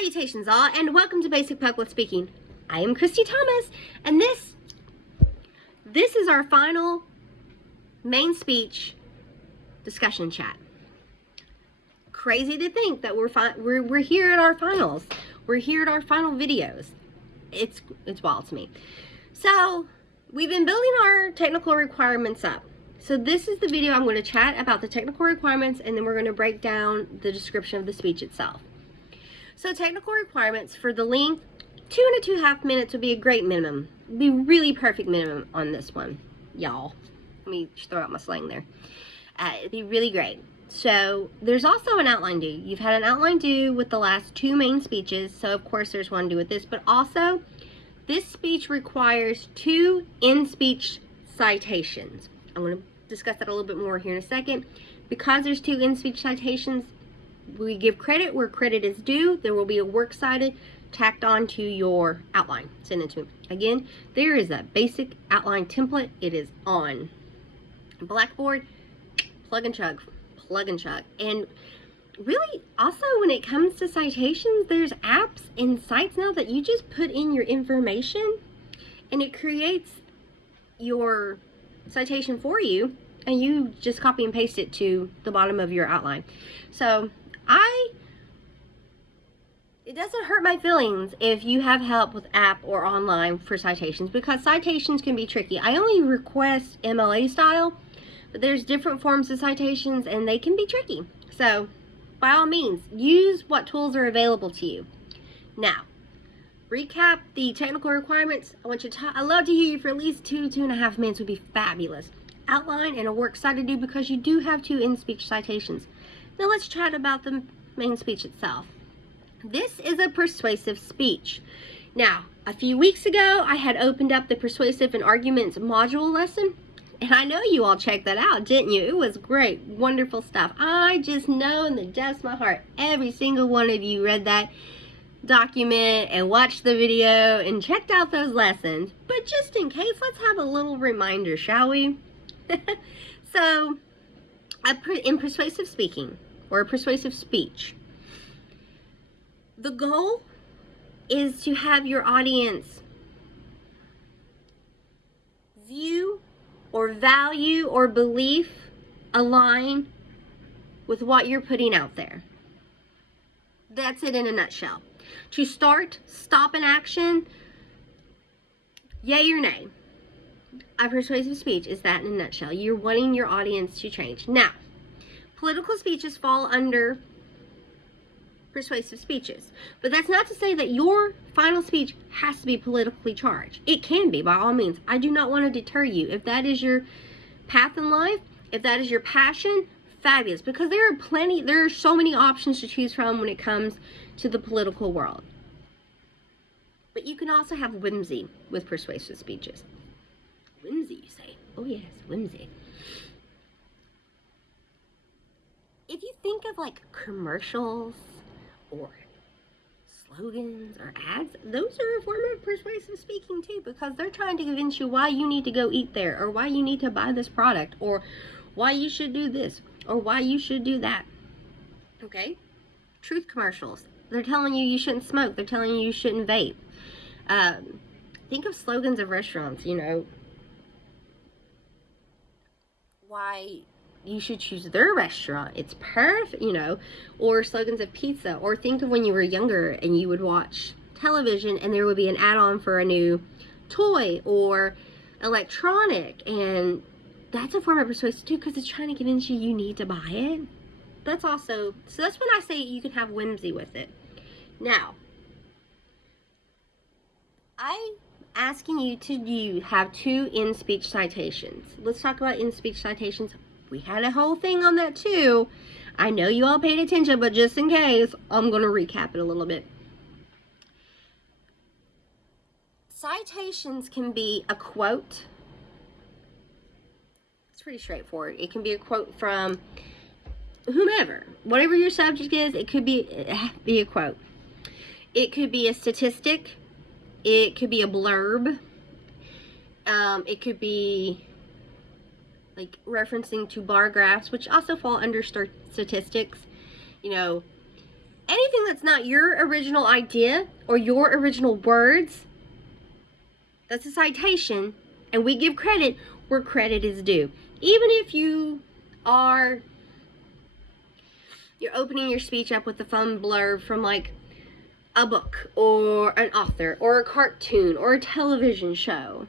Salutations all, and welcome to Basic Public Speaking. I am Christy Thomas, and this is our final main speech discussion chat. Crazy to think that we're here at our finals. We're here at our final videos. It's wild to me. So we've been building our technical requirements up. So this is the video I'm going to chat about the technical requirements, and then we're going to break down the description of the speech itself. So technical requirements for the length, 2 2.5 minutes would be a great minimum. Be really perfect minimum on this one, y'all. Let me just throw out my slang there. It'd be really great. So there's also an outline due. You've had an outline due with the last 2 main speeches, so of course there's one due with this, but also this speech requires 2 in-speech citations. I'm going to discuss that a little bit more here in a second. Because there's 2 in-speech citations, we give credit where credit is due. There will be a works cited tacked on to your outline. Send it to me. Again, there is a basic outline template. It is on Blackboard. Plug and chug. Plug and chug. And really, also when it comes to citations, there's apps and sites now that you just put in your information and it creates your citation for you, and you just copy and paste it to the bottom of your outline. So it doesn't hurt my feelings if you have help with app or online for citations, because citations can be tricky. I only request MLA style, but there's different forms of citations and they can be tricky. So by all means, use what tools are available to you. Now, recap the technical requirements. I'd love to hear you for at least 2.5 minutes would be fabulous. Outline and a works cited due, because you do have 2 in-speech citations. Now let's chat about the main speech itself. This is a persuasive speech. Now, a few weeks ago, I had opened up the Persuasive and Arguments module lesson, and I know you all checked that out, didn't you? It was great, wonderful stuff. I just know in the depths of my heart, every single one of you read that document and watched the video and checked out those lessons. But just in case, let's have a little reminder, shall we? So, in persuasive speaking, or persuasive speech, the goal is to have your audience view or value or belief align with what you're putting out there. That's it in a nutshell. To start, stop an action, yay or nay. A persuasive speech is that in a nutshell. You're wanting your audience to change. Now, political speeches fall under persuasive speeches. But that's not to say that your final speech has to be politically charged. It can be, by all means. I do not want to deter you. If that is your path in life, if that is your passion, fabulous. Because there are so many options to choose from when it comes to the political world. But you can also have whimsy with persuasive speeches. Whimsy, you say? Oh yes, whimsy. If you think of like commercials or slogans or ads, those are a form of persuasive speaking too, because they're trying to convince you why you need to go eat there, or why you need to buy this product, or why you should do this, or why you should do that. Okay? Truth commercials. They're telling you shouldn't smoke. They're telling you shouldn't vape. Think of slogans of restaurants, you know, why you should choose their restaurant. It's perfect, you know, or slogans of pizza. Or think of when you were younger and you would watch television and there would be an add-on for a new toy or electronic, and that's a form of persuasive too, because it's trying to convince you you need to buy it. That's also, so that's when I say you can have whimsy with it. Now, I'm asking you to have 2 in-speech citations. Let's talk about in-speech citations. We had a whole thing on that too. I know you all paid attention, but just in case, I'm going to recap it a little bit. Citations can be a quote. It's pretty straightforward. It can be a quote from whomever. Whatever your subject is, it could be a quote. It could be a statistic. It could be a blurb. It could be like referencing to bar graphs, which also fall under statistics, you know, anything that's not your original idea or your original words, that's a citation, and we give credit where credit is due. Even if you're opening your speech up with a fun blurb from like a book or an author or a cartoon or a television show.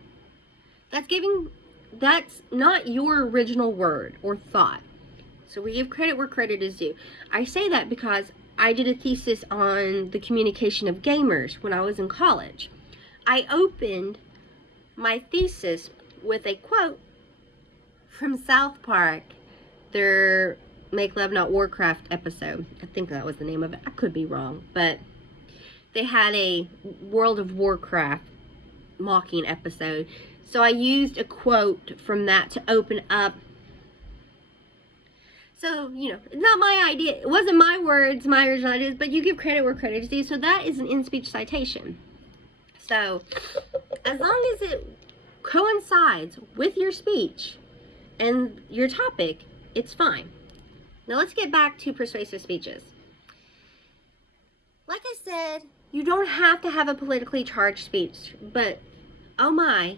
That's not your original word or thought. So we give credit where credit is due. I say that because I did a thesis on the communication of gamers when I was in college. I opened my thesis with a quote from South Park, their Make Love Not Warcraft episode. I think that was the name of it. I could be wrong, but they had a World of Warcraft mocking episode. So I used a quote from that to open up. So, it's not my idea. It wasn't my words, my original ideas, but you give credit where credit is due. So that is an in-speech citation. So, as long as it coincides with your speech and your topic, it's fine. Now let's get back to persuasive speeches. Like I said, you don't have to have a politically charged speech, but oh my,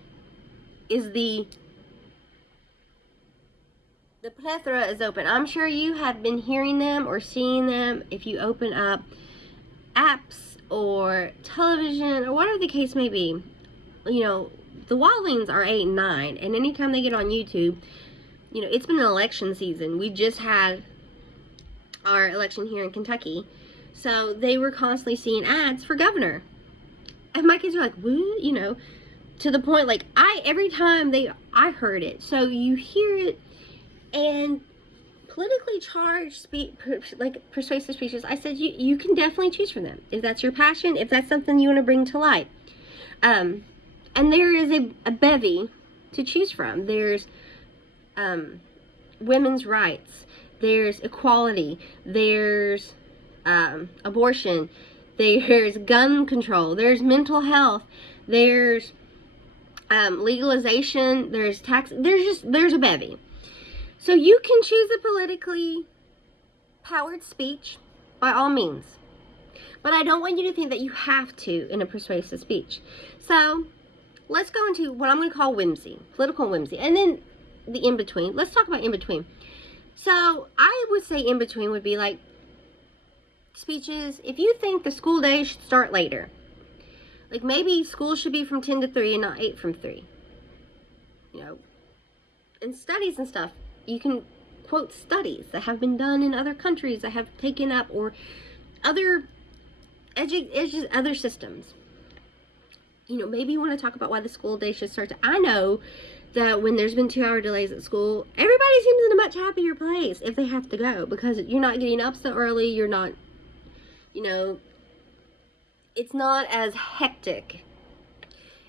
the plethora is open. I'm sure you have been hearing them or seeing them if you open up apps or television or whatever the case may be. The wildlings are 8 and 9, and anytime they get on YouTube, it's been an election season. We just had our election here in Kentucky, so they were constantly seeing ads for governor. And my kids are like, what? To the point, like, every time I heard it. So you hear it, and politically charged persuasive speeches, I said you can definitely choose from them if that's your passion, if that's something you want to bring to light. And there is a bevy to choose from. There's women's rights, there's equality, there's abortion, there's gun control, there's mental health, there's legalization, there's tax, there's a bevy. So you can choose a politically powered speech by all means. But I don't want you to think that you have to in a persuasive speech. So let's go into what I'm going to call whimsy, political whimsy, and then the in-between. Let's talk about in-between. So I would say in-between would be like speeches, if you think the school day should start later. Like maybe school should be from 10 to 3 and not 8 from 3. And studies and stuff. You can quote studies that have been done in other countries that have taken up, or other other systems. Maybe you want to talk about why the school day should start. I know that when there's been 2-hour delays at school, everybody seems in a much happier place if they have to go, because you're not getting up so early, you're not, it's not as hectic.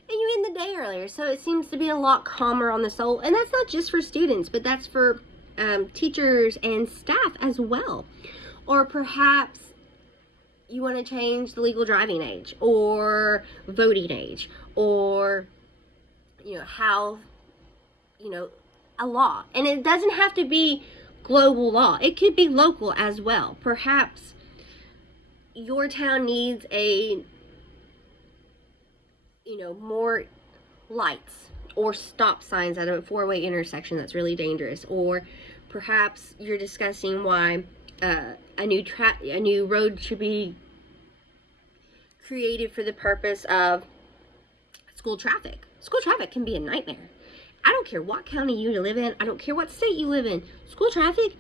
And you end the day earlier, so it seems to be a lot calmer on the soul. And that's not just for students, but that's for teachers and staff as well. Or perhaps you want to change the legal driving age or voting age, or how a law. And it doesn't have to be global law. It could be local as well. Perhaps your town needs a more lights or stop signs at a 4-way intersection that's really dangerous. Or perhaps you're discussing why a new road should be created for the purpose of school traffic. School traffic can be a nightmare. I don't care what county you live in. I don't care what state you live in. School traffic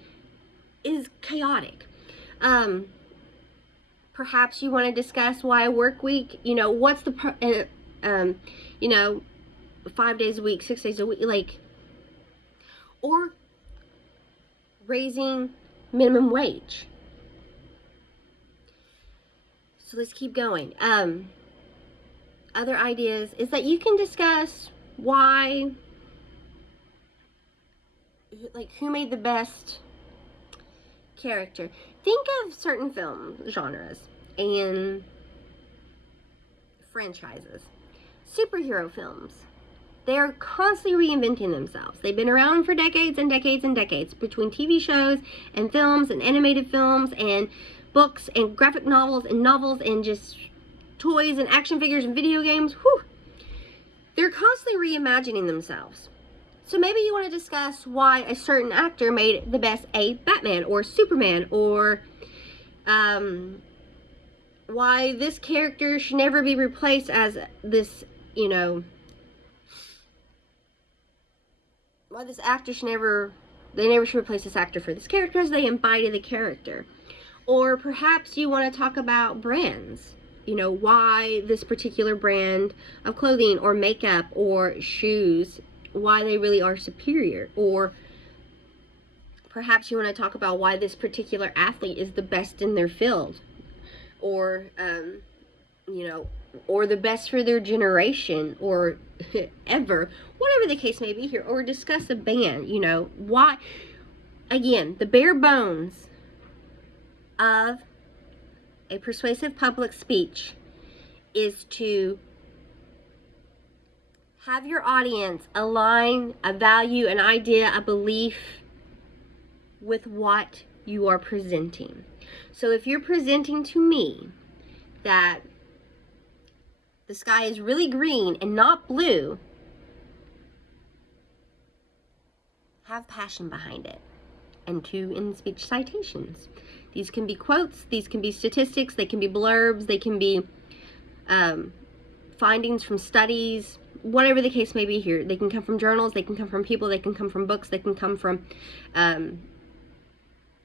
is chaotic. Perhaps you want to discuss why a work week, what's the 5 days a week, 6 days a week, or raising minimum wage. So let's keep going. Other ideas is that you can discuss why, who made the best character. Think of certain film genres and franchises. Superhero films. They are constantly reinventing themselves. They've been around for decades and decades and decades, between TV shows and films and animated films and books and graphic novels and novels and just toys and action figures and video games. Whew. They're constantly reimagining themselves. So maybe you want to discuss why a certain actor made the best a Batman or Superman, or why this character should never be replaced as this, you know, why this actor should never, they never should replace this actor for this character as they embody the character. Or perhaps you want to talk about brands, you know, why this particular brand of clothing or makeup or shoes, why they really are superior. Or perhaps you want to talk about why this particular athlete is the best in their field, or you know, or the best for their generation, or ever, whatever the case may be here. Or discuss a band, you know, why. Again, the bare bones of a persuasive public speech is to have your audience align a value, an idea, a belief with what you are presenting. So if you're presenting to me that the sky is really green and not blue, have passion behind it. And 2 in-speech citations. These can be quotes, these can be statistics, they can be blurbs, they can be findings from studies, whatever the case may be here. They can come from journals, they can come from people, they can come from books, they can come from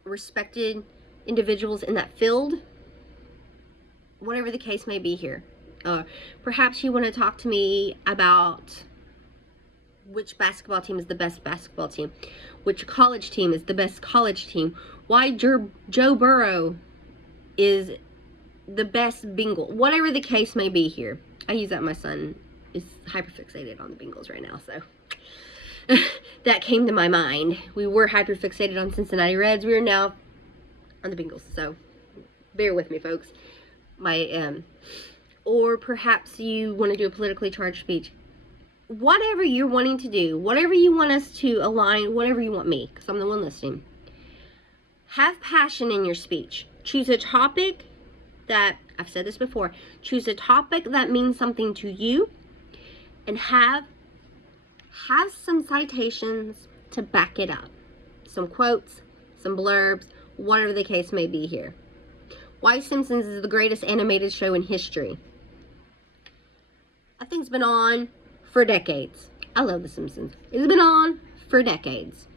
respected individuals in that field, whatever the case may be here. Perhaps you want to talk to me about which basketball team is the best basketball team, which college team is the best college team, why Joe Burrow is the best Bengal, whatever the case may be here. I use that. My son is hyperfixated on the Bengals right now, so that came to my mind. We were hyperfixated on Cincinnati Reds. We are now on the Bengals, so bear with me, folks. Or perhaps you want to do a politically charged speech. Whatever you're wanting to do, whatever you want us to align, whatever you want me, because I'm the one listening. Have passion in your speech. Choose a topic that, I've said this before, choose a topic that means something to you, and have some citations to back it up. Some quotes, some blurbs, whatever the case may be here. Why Simpsons is the greatest animated show in history. I think it's been on for decades. I love The Simpsons. It's been on for decades.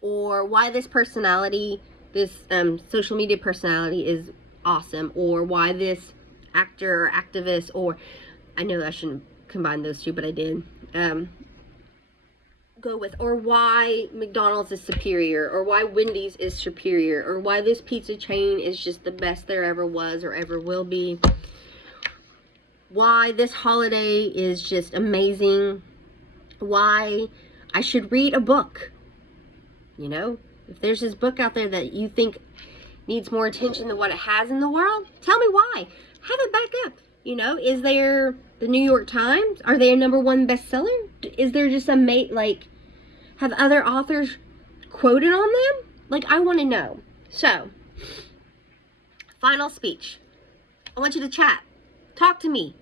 Or why this personality, this social media personality is awesome. Or why this actor or activist, or I know I shouldn't combine those two, but I did. Go with, or why McDonald's is superior, or why Wendy's is superior, or why this pizza chain is just the best there ever was or ever will be. Why this holiday is just amazing. Why I should read a book. You know, if there's this book out there that you think needs more attention than what it has in the world, tell me why. Have it back up. You know, is there the New York Times? Are they a #1 bestseller? Is there just have other authors quoted on them? Like, I want to know. So, final speech. I want you to chat. Talk to me.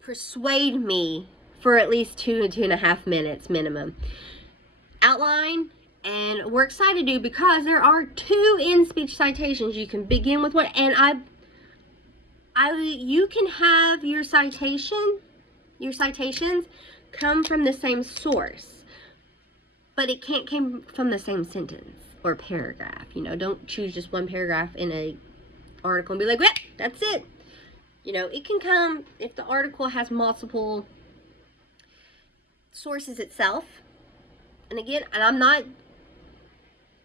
Persuade me for at least 2 to 2.5 minutes minimum. Outline, and we're excited to do, because there are 2 in-speech citations. You can begin with what, and you can have your citations come from the same source, but it can't come from the same sentence or paragraph. You know, don't choose just one paragraph in a article and be like, well, that's it. You know, it can come if the article has multiple sources itself. And again,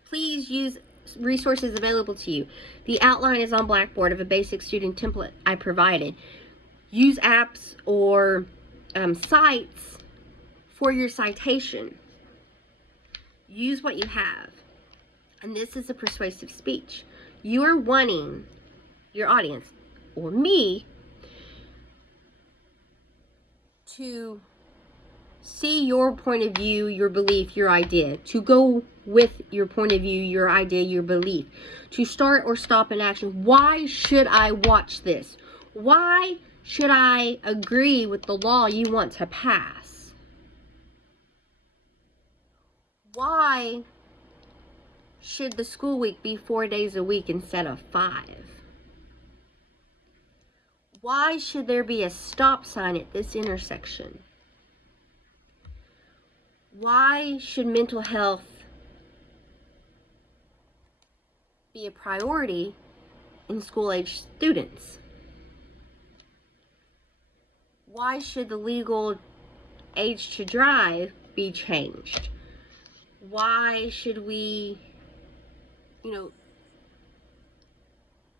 please use resources available to you. The outline is on Blackboard of a basic student template I provided. Use apps or sites for your citation. Use what you have. And this is a persuasive speech. You are wanting your audience, or me, to see your point of view, your belief, your idea, to go with your point of view, your idea, your belief, to start or stop an action. Why should I watch this? Why should I agree with the law you want to pass? Why should the school week be 4 days a week instead of 5? Why should there be a stop sign at this intersection? Why should mental health be a priority in school-age students? Why should the legal age to drive be changed? Why should we,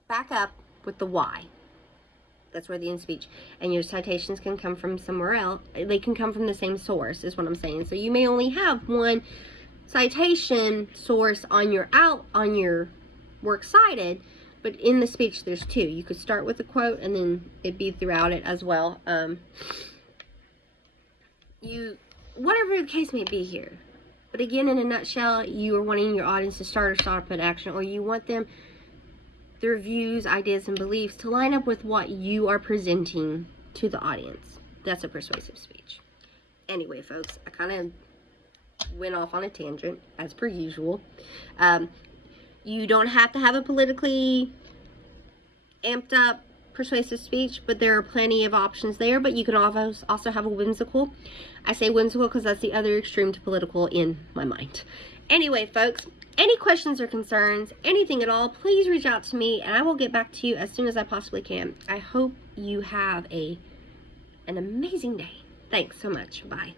back up with the why? That's where the in speech, and your citations can come from somewhere else. They can come from the same source, is what I'm saying. So you may only have one citation source on your works cited, but in the speech there's two. You could start with a quote and then it'd be throughout it as well. Whatever the case may be here. But again, in a nutshell, you are wanting your audience to start or stop an action, or you want them, their views, ideas, and beliefs to line up with what you are presenting to the audience. That's a persuasive speech. Anyway, folks, I kind of went off on a tangent, as per usual. You don't have to have a politically amped up persuasive speech, but there are plenty of options there. But you can also have a whimsical. I say whimsical because that's the other extreme to political in my mind. Anyway, folks, any questions or concerns, anything at all, please reach out to me and I will get back to you as soon as I possibly can. I hope you have an amazing day. Thanks so much. Bye.